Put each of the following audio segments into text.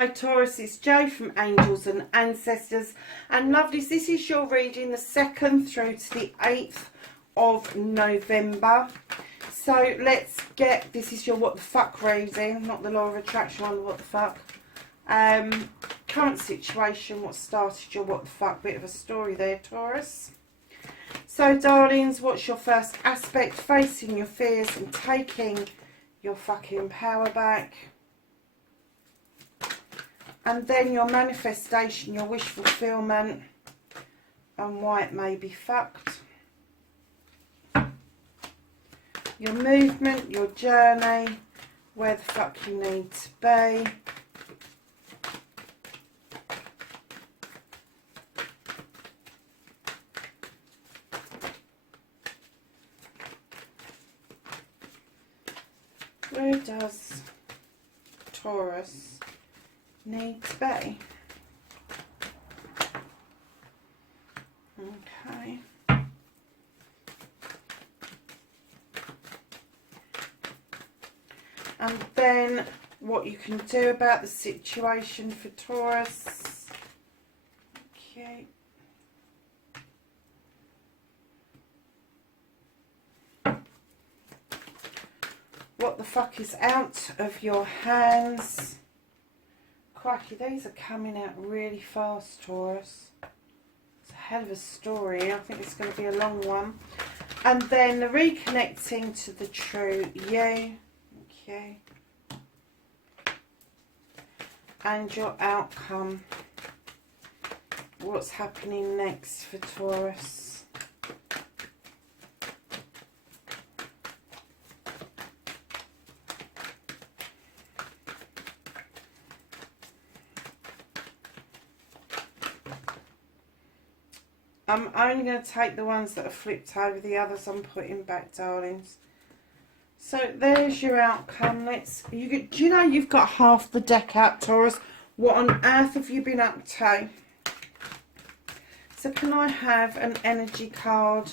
Hi Taurus, it's Jo from Angels and Ancestors, and lovelies, this is your reading the 2nd through to the 8th of November. So let's get, this is your what the fuck reading, not the law of attraction one, what the fuck. Current situation, what started your what the fuck, bit of a story there Taurus. So darlings, what's your first aspect? Facing your fears and taking your fucking power back. And then your manifestation, your wish fulfillment, and why it may be fucked. Your movement, your journey, where the fuck you need to be. Where does Taurus need to be? Okay. And then what you can do about the situation for Taurus. Okay. What the fuck is out of your hands? Crikey, these are coming out really fast, Taurus. It's a hell of a story. I think it's going to be a long one. And then the reconnecting to the true you. Okay. And your outcome. What's happening next for Taurus? I'm only going to take the ones that are flipped over, the others I'm putting back, darlings. So there's your outcome. Do you know you've got half the deck out, Taurus? What on earth have you been up to? So can I have an energy card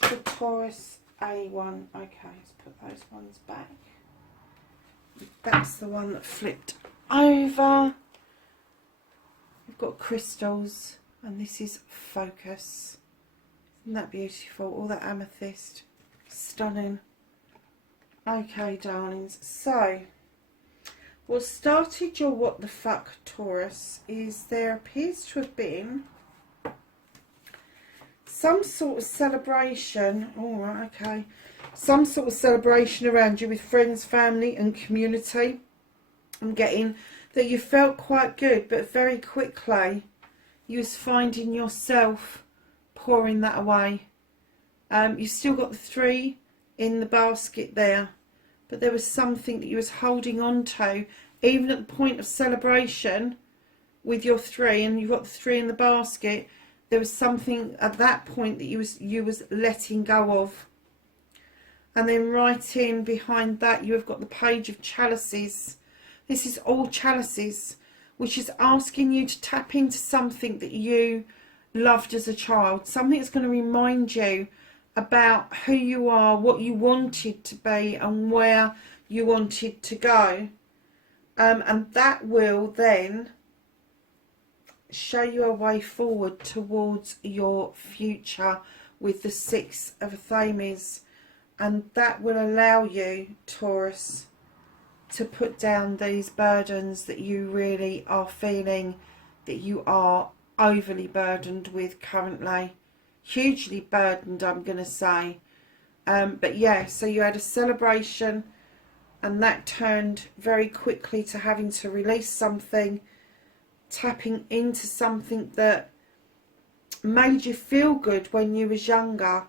for Taurus A1? Okay, let's put those ones back. That's the one that flipped over. We've got crystals. And this is focus. Isn't that beautiful? All that amethyst. Stunning. Okay, darlings. So, what started your what the fuck, Taurus, is there appears to have been some sort of celebration. Oh, right, okay. Some sort of celebration around you with friends, family and community. I'm getting that you felt quite good, but very quickly you was finding yourself pouring that away. You still got the 3 in the basket there, but there was something that you was holding on to, even at the point of celebration with your 3, and you've got the 3 in the basket. There was something at that point that you was letting go of. And then right in behind that, you have got the Page of Chalices. This is all chalices, which is asking you to tap into something that you loved as a child. Something that's going to remind you about who you are, what you wanted to be and where you wanted to go. And that will then show you a way forward towards your future with the 6 of Athames. And that will allow you, Taurus, to put down these burdens that you really are feeling that you are overly burdened with currently. Hugely burdened, I'm going to say. But yeah, so you had a celebration and that turned very quickly to having to release something, tapping into something that made you feel good when you was younger,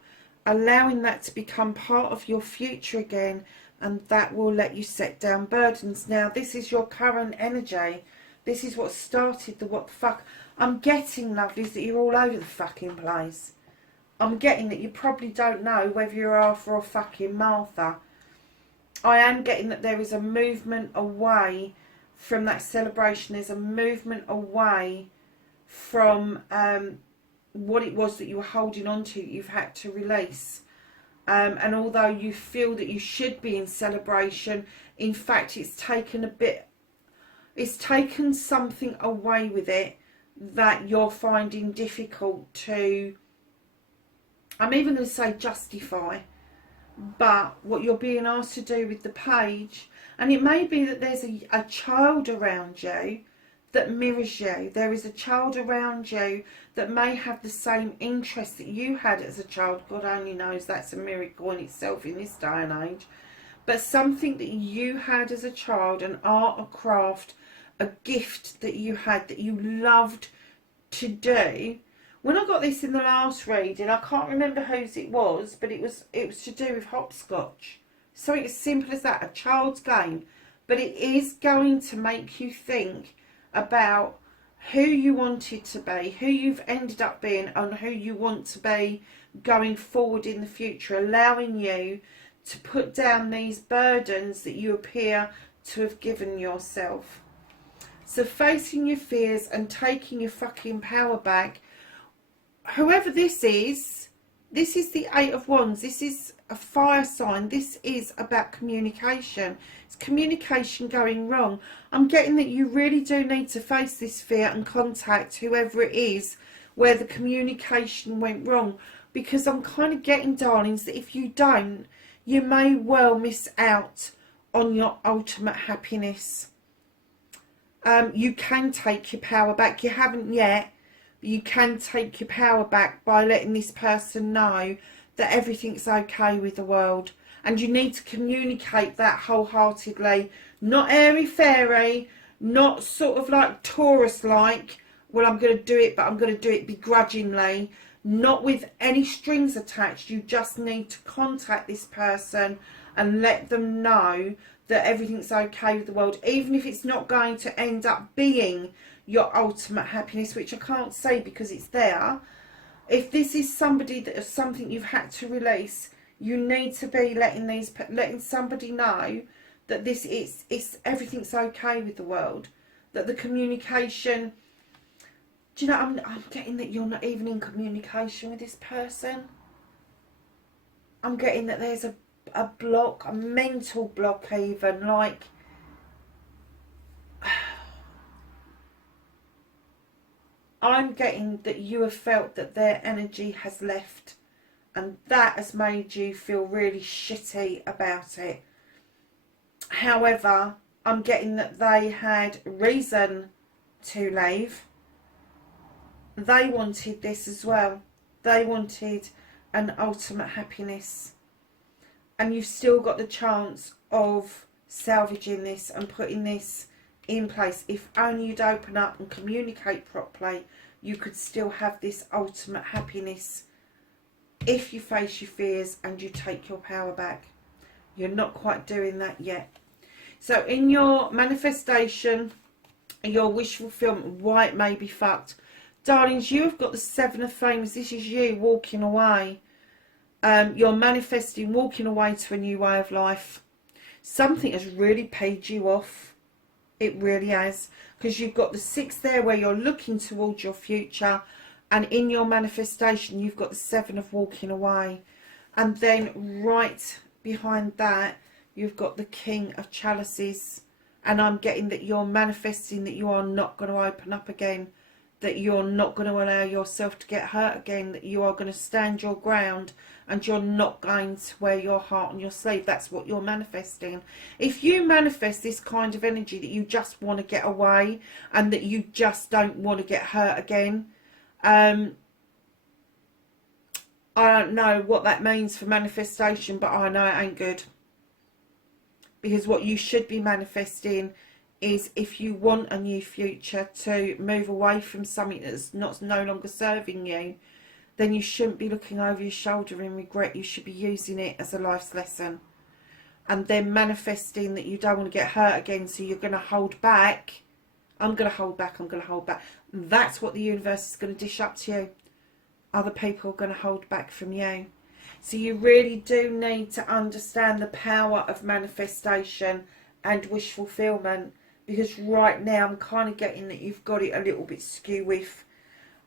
allowing that to become part of your future again. And that will let you set down burdens. Now, this is your current energy. This is what started the what the fuck. I'm getting, lovelies, that you're all over the fucking place. I'm getting that you probably don't know whether you're Arthur or fucking Martha. I am getting that there is a movement away from that celebration. There's a movement away from what it was that you were holding on to, you've had to release. And although you feel that you should be in celebration, in fact it's taken something away with it that you're finding difficult to, I'm even going to say justify. But what you're being asked to do with the page, and it may be that there's a child around you that mirrors you. There is a child around you that may have the same interest that you had as a child. God only knows, that's a miracle in itself in this day and age. But something that you had as a child, an art, a craft, a gift that you had that you loved to do. When I got this in the last reading, I can't remember whose it was, but it was to do with hopscotch. Something as simple as that, a child's game. But it is going to make you think about who you wanted to be, who you've ended up being, and who you want to be going forward in the future, allowing you to put down these burdens that you appear to have given yourself. So facing your fears and taking your fucking power back. Whoever this is the Eight of Wands. This is a fire sign. This is about communication. It's communication going wrong. I'm getting that you really do need to face this fear and contact whoever it is where the communication went wrong. Because I'm kind of getting, darlings, that if you don't, you may well miss out on your ultimate happiness. You can take your power back. You haven't yet. You can take your power back by letting this person know that everything's okay with the world. And you need to communicate that wholeheartedly. Not airy-fairy, not sort of like Taurus-like, well, I'm going to do it, but I'm going to do it begrudgingly. Not with any strings attached. You just need to contact this person and let them know that everything's okay with the world. Even if it's not going to end up being your ultimate happiness, which I can't say because it's there. If this is somebody that is something you've had to release, you need to be letting somebody know that this is everything's okay with the world. That the communication, do you know, I'm getting that you're not even in communication with this person. I'm getting that there's a block, a mental block even, like I'm getting that you have felt that their energy has left, and that has made you feel really shitty about it. However, I'm getting that they had reason to leave. They wanted this as well. They wanted an ultimate happiness. And you've still got the chance of salvaging this and putting this in place. If only you'd open up and communicate properly, you could still have this ultimate happiness if you face your fears and you take your power back. You're not quite doing that yet. So in your manifestation, your wish fulfillment, why it may be fucked, darlings, you've got the Seven of Flames. This is you walking away. You're manifesting walking away to a new way of life. Something has really paid you off. It really has. Because you've got the Six there where you're looking towards your future. And in your manifestation, you've got the Seven of walking away. And then right behind that, you've got the King of Chalices. And I'm getting that you're manifesting that you are not going to open up again. That you're not going to allow yourself to get hurt again. That you are going to stand your ground. And you're not going to wear your heart on your sleeve. That's what you're manifesting. If you manifest this kind of energy that you just want to get away and that you just don't want to get hurt again, I don't know what that means for manifestation, but I know it ain't good. Because what you should be manifesting is, if you want a new future, to move away from something that's no longer serving you, then you shouldn't be looking over your shoulder in regret. You should be using it as a life's lesson. And then manifesting that you don't want to get hurt again, so you're going to hold back. I'm going to hold back, I'm going to hold back. That's what the universe is going to dish up to you. Other people are going to hold back from you. So you really do need to understand the power of manifestation and wish fulfillment, because right now I'm kind of getting that you've got it a little bit skew with.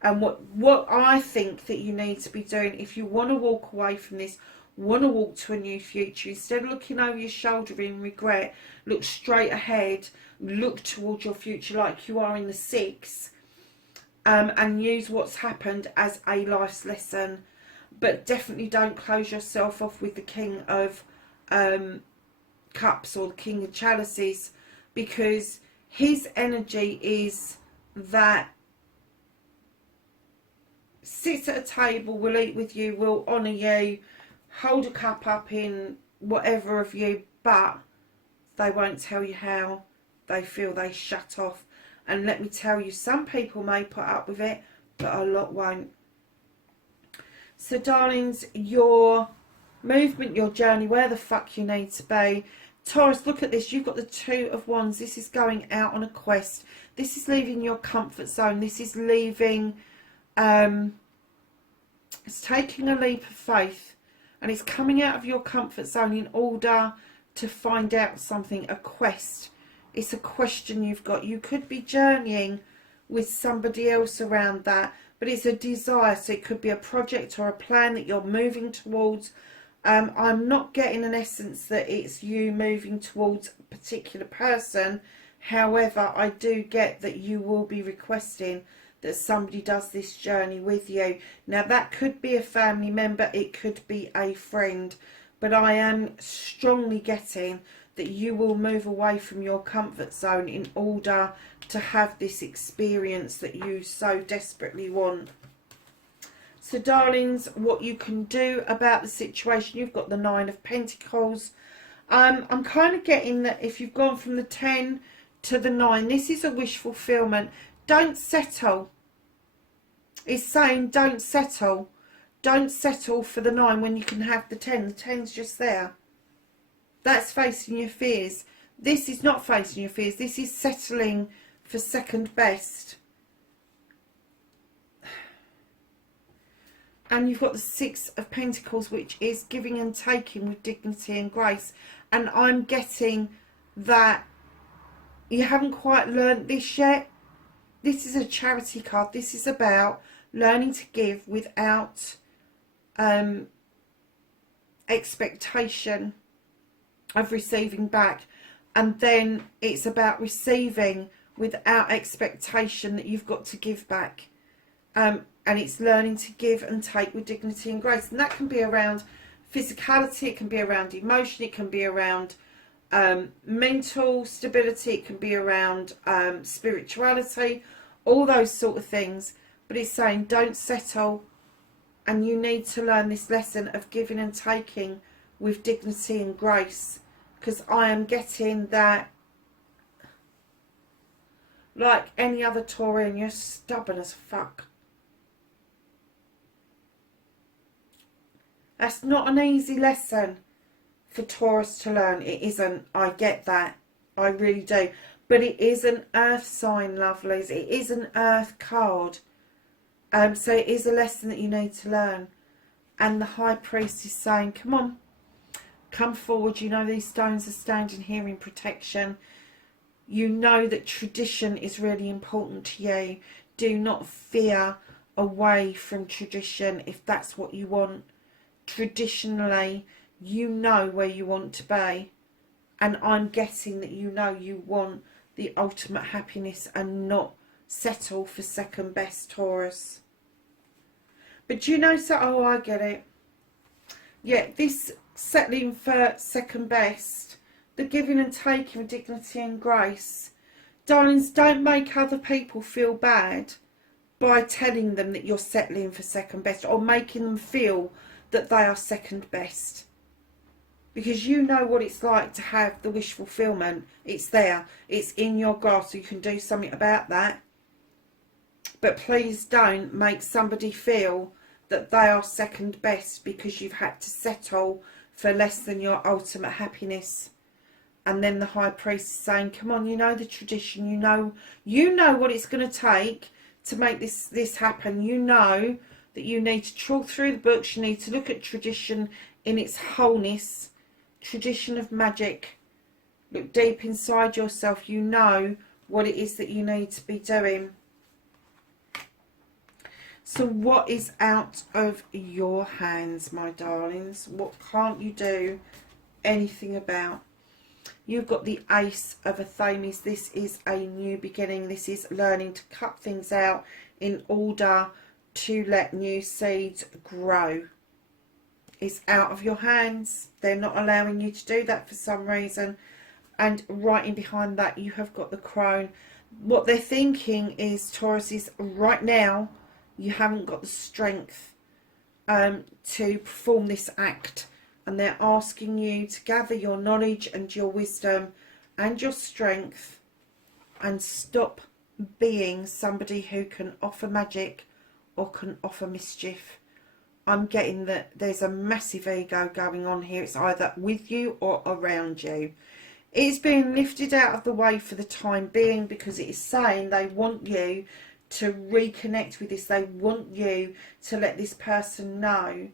And what I think that you need to be doing, if you want to walk away from this, want to walk to a new future, instead of looking over your shoulder in regret, look straight ahead, look towards your future like you are in the Six, and use what's happened as a life's lesson. But definitely don't close yourself off with the King of Cups or the King of Chalices, because his energy is that sits at a table, will eat with you, will honour you, hold a cup up in whatever of you, but they won't tell you how they feel. They shut off. And let me tell you, some people may put up with it, but a lot won't. So darlings, your movement, your journey, where the fuck you need to be. Taurus, look at this. You've got the Two of Wands. This is going out on a quest. This is leaving your comfort zone. This is leaving, it's taking a leap of faith. And it's coming out of your comfort zone in order to find out something, a quest. It's a question you've got. You could be journeying with somebody else around that, but it's a desire. So it could be a project or a plan that you're moving towards. I'm not getting an essence that it's you moving towards a particular person. However, I do get that you will be requesting that somebody does this journey with you. Now, that could be a family member, it could be a friend, but I am strongly getting that you will move away from your comfort zone in order to have this experience that you so desperately want. So darlings, what you can do about the situation, you've got the Nine of Pentacles. I'm kind of getting that if you've gone from the 10 to the 9, this is a wish fulfillment. Don't settle. It's saying don't settle. Don't settle for the 9 when you can have the 10. The 10's just there. That's facing your fears. This is not facing your fears. This is settling for second best. And you've got the Six of Pentacles, which is giving and taking with dignity and grace. And I'm getting that you haven't quite learned this yet. This is a charity card. This is about learning to give without expectation of receiving back. And then it's about receiving without expectation that you've got to give back. And it's learning to give and take with dignity and grace. And that can be around physicality, it can be around emotion, it can be around mental stability, it can be around spirituality, all those sort of things. But it's saying don't settle, and you need to learn this lesson of giving and taking with dignity and grace, because I am getting that, like any other Taurian, you're stubborn as fuck. That's not an easy lesson for Taurus to learn. It isn't. I get that. I really do. But it is an earth sign, lovelies. It is an earth card. So it is a lesson that you need to learn. And the High Priest is saying, come on, come forward. You know these stones are standing here in protection. You know that tradition is really important to you. Do not veer away from tradition if that's what you want. Traditionally, you know where you want to be. And I'm getting that you know you want the ultimate happiness and not settle for second best, Taurus. But do you know, so, oh, I get it. Yeah, this settling for second best, the giving and taking with dignity and grace. Darlings, don't make other people feel bad by telling them that you're settling for second best, or making them feel that they are second best. Because you know what it's like to have the wish fulfillment. It's there. It's in your grasp. So you can do something about that. But please don't make somebody feel that they are second best because you've had to settle for less than your ultimate happiness. And then the High Priest is saying, come on, you know the tradition. You know what it's going to take to make this happen. You know that you need to trawl through the books. You need to look at tradition in its wholeness, tradition of magic. Look deep inside yourself. You know what it is that you need to be doing. So what is out of your hands, my darlings? What can't you do anything about? You've got the Ace of Athames. This is a new beginning. This is learning to cut things out in order to let new seeds grow. It's out of your hands. They're not allowing you to do that for some reason. And right in behind that, you have got the Crone. What they're thinking is, Taurus, is right now, you haven't got the strength to perform this act. And they're asking you to gather your knowledge and your wisdom and your strength and stop being somebody who can offer magic or can offer mischief. I'm getting that there's a massive ego going on here. It's either with you or around you. It's being lifted out of the way for the time being because it is saying they want you to reconnect with this. They want you to let this person know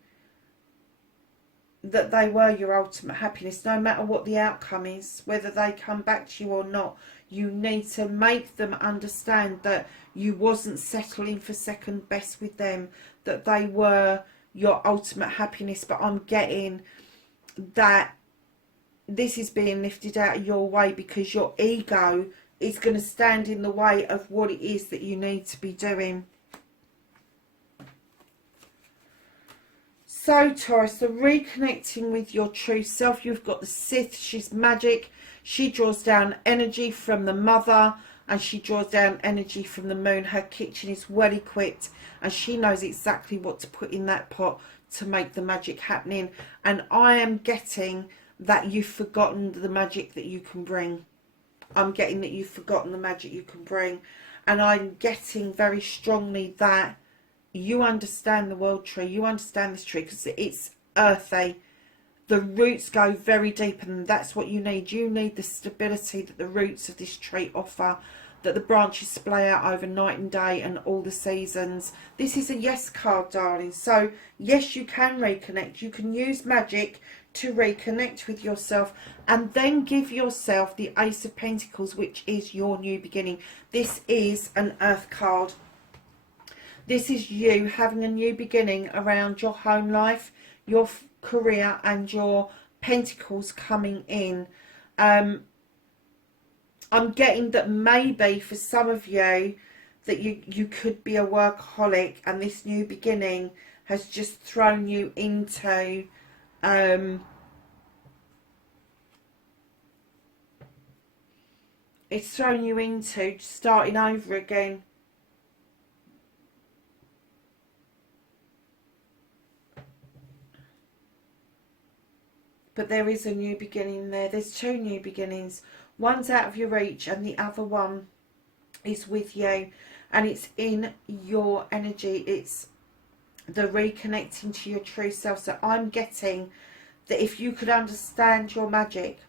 that they were your ultimate happiness, no matter what the outcome is, whether they come back to you or not. You need to make them understand that you wasn't settling for second best with them, that they were your ultimate happiness. But I'm getting that this is being lifted out of your way because your ego is going to stand in the way of what it is that you need to be doing. So Taurus, the reconnecting with your true self. You've got the Sith. She's magic. She draws down energy from the mother and she draws down energy from the moon. Her kitchen is well equipped and she knows exactly what to put in that pot to make the magic happening. And I am getting that you've forgotten the magic that you can bring. I'm getting that you've forgotten the magic you can bring. And I'm getting very strongly that you understand the world tree. You understand this tree because it's earthy. The roots go very deep and that's what you need. You need the stability that the roots of this tree offer, that the branches splay out over night and day and all the seasons. This is a yes card, darling. So yes, you can reconnect. You can use magic to reconnect with yourself and then give yourself the Ace of Pentacles, which is your new beginning. This is an earth card. This is you having a new beginning around your home life, your career and your pentacles coming in. I'm getting that maybe for some of you that you could be a workaholic and this new beginning has just thrown you into it's thrown you into starting over again. But there is a new beginning there. There's two new beginnings. One's out of your reach and the other one is with you. And it's in your energy. It's the reconnecting to your true self. So I'm getting that if you could understand your magic,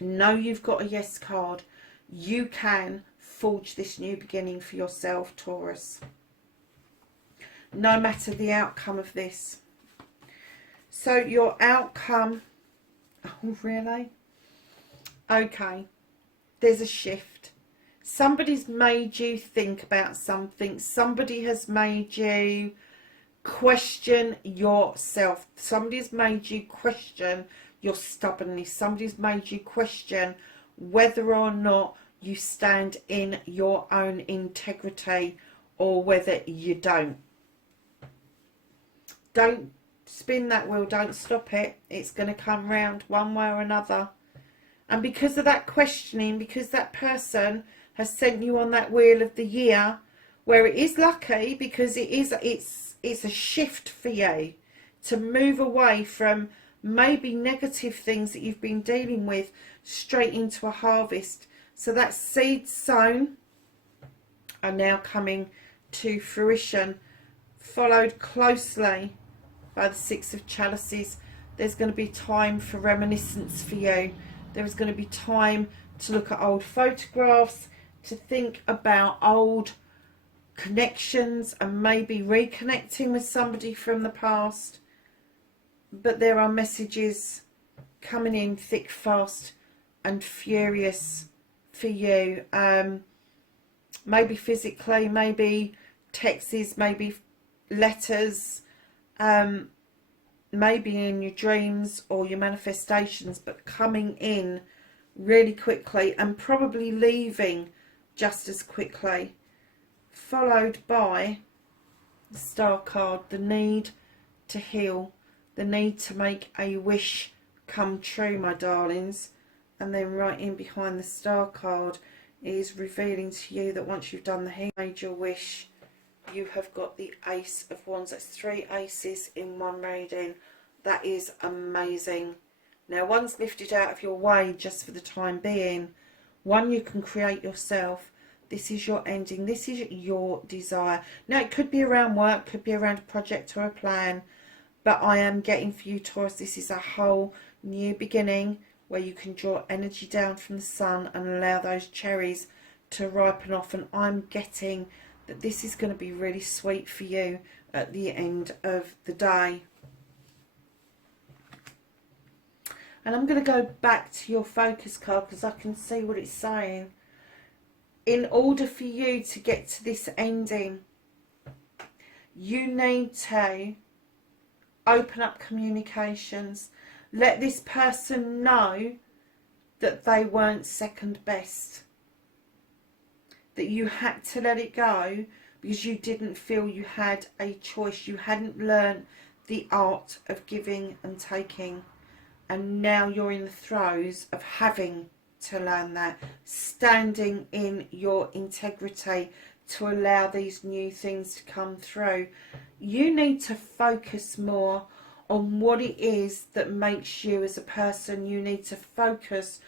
know you've got a yes card, you can forge this new beginning for yourself, Taurus. No matter the outcome of this. So your outcome, oh really? Okay, there's a shift. Somebody's made you think about something. Somebody has made you question yourself. Somebody's made you question your stubbornness. Somebody's made you question whether or not you stand in your own integrity or whether you don't. Don't spin that wheel, don't stop it. It's going to come round one way or another. And because of that questioning, because that person has sent you on that wheel of the year, where it is lucky because it's a shift for you to move away from maybe negative things that you've been dealing with straight into a harvest. So that seeds sown are now coming to fruition, followed closely by the Six of Chalices. There's going to be time for reminiscence for you. There is going to be time to look at old photographs, to think about old connections and maybe reconnecting with somebody from the past. But there are messages coming in thick, fast and furious for you. Maybe physically, maybe texts, maybe letters, maybe in your dreams or your manifestations, but coming in really quickly and probably leaving just as quickly. Followed by the Star card, the need to heal, the need to make a wish come true, my darlings. And then right in behind the Star card is revealing to you that once you've done the healing, made your wish, you have got the Ace of Wands. That's 3 aces in one reading. That is amazing. Now, one's lifted out of your way just for the time being. One you can create yourself. This is your ending. This is your desire. Now, it could be around work, could be around a project or a plan. But I am getting for you, Taurus, this is a whole new beginning where you can draw energy down from the sun and allow those cherries to ripen off. And I'm getting that this is going to be really sweet for you at the end of the day. And I'm going to go back to your focus card because I can see what it's saying. In order for you to get to this ending, you need to open up communications. Let this person know that they weren't second best. That you had to let it go because you didn't feel you had a choice. You hadn't learned the art of giving and taking. And now you're in the throes of having to learn that. Standing in your integrity to allow these new things to come through. You need to focus more on what it is that makes you as a person. You need to focus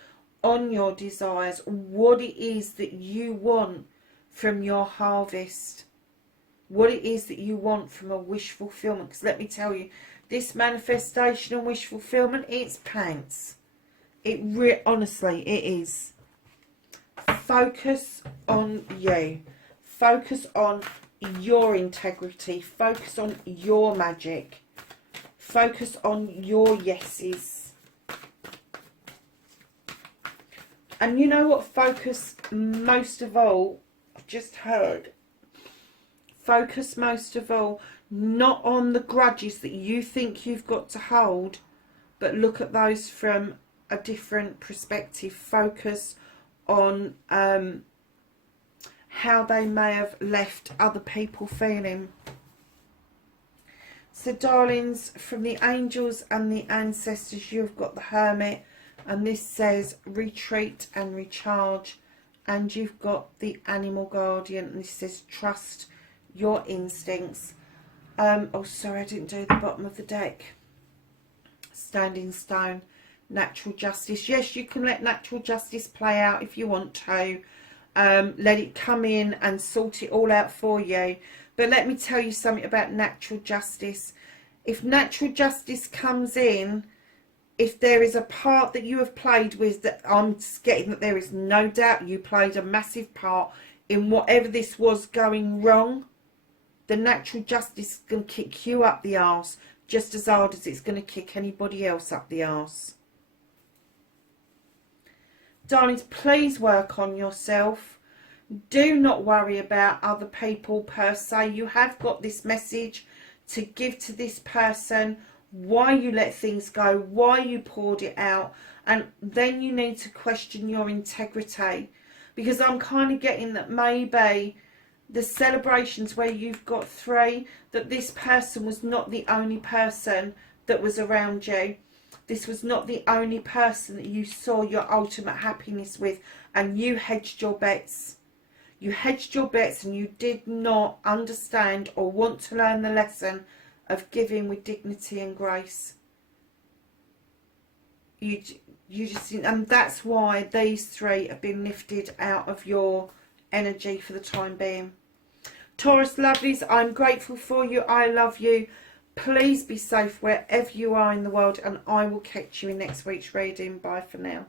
on your desires, what it is that you want from your harvest, what it is that you want from a wish fulfillment. Because let me tell you, this manifestation and wish fulfillment, it's pants. Honestly, it is. Focus on you. Focus on your integrity. Focus on your magic. Focus on your yeses. And you know what? Focus most of all, I've just heard. Focus most of all, not on the grudges that you think you've got to hold, but look at those from a different perspective. Focus on how they may have left other people feeling. So darlings, from the angels and the ancestors, you've got the Hermit, and this says retreat and recharge. And you've got the Animal Guardian, and this says trust your instincts. Oh sorry, I didn't do the bottom of the deck. Standing Stone, natural justice. Yes, you can let natural justice play out if you want to. Let it come in and sort it all out for you. But let me tell you something about natural justice. If natural justice comes in, if there is a part that you have played with, that I'm getting that there is no doubt you played a massive part in whatever this was going wrong, the natural justice is going to kick you up the arse just as hard as it's going to kick anybody else up the arse. Darlings, please work on yourself. Do not worry about other people per se. You have got this message to give to this person, why you let things go, why you poured it out, and then you need to question your integrity. Because I'm kind of getting that maybe the celebrations where you've got 3, that this person was not the only person that was around you. This was not the only person that you saw your ultimate happiness with, and you hedged your bets. You hedged your bets and you did not understand or want to learn the lesson of giving with dignity and grace. You just didn't, and that's why these 3 have been lifted out of your energy for the time being. Taurus lovelies, I'm grateful for you. I love you. Please be safe wherever you are in the world, and I will catch you in next week's reading. Bye for now.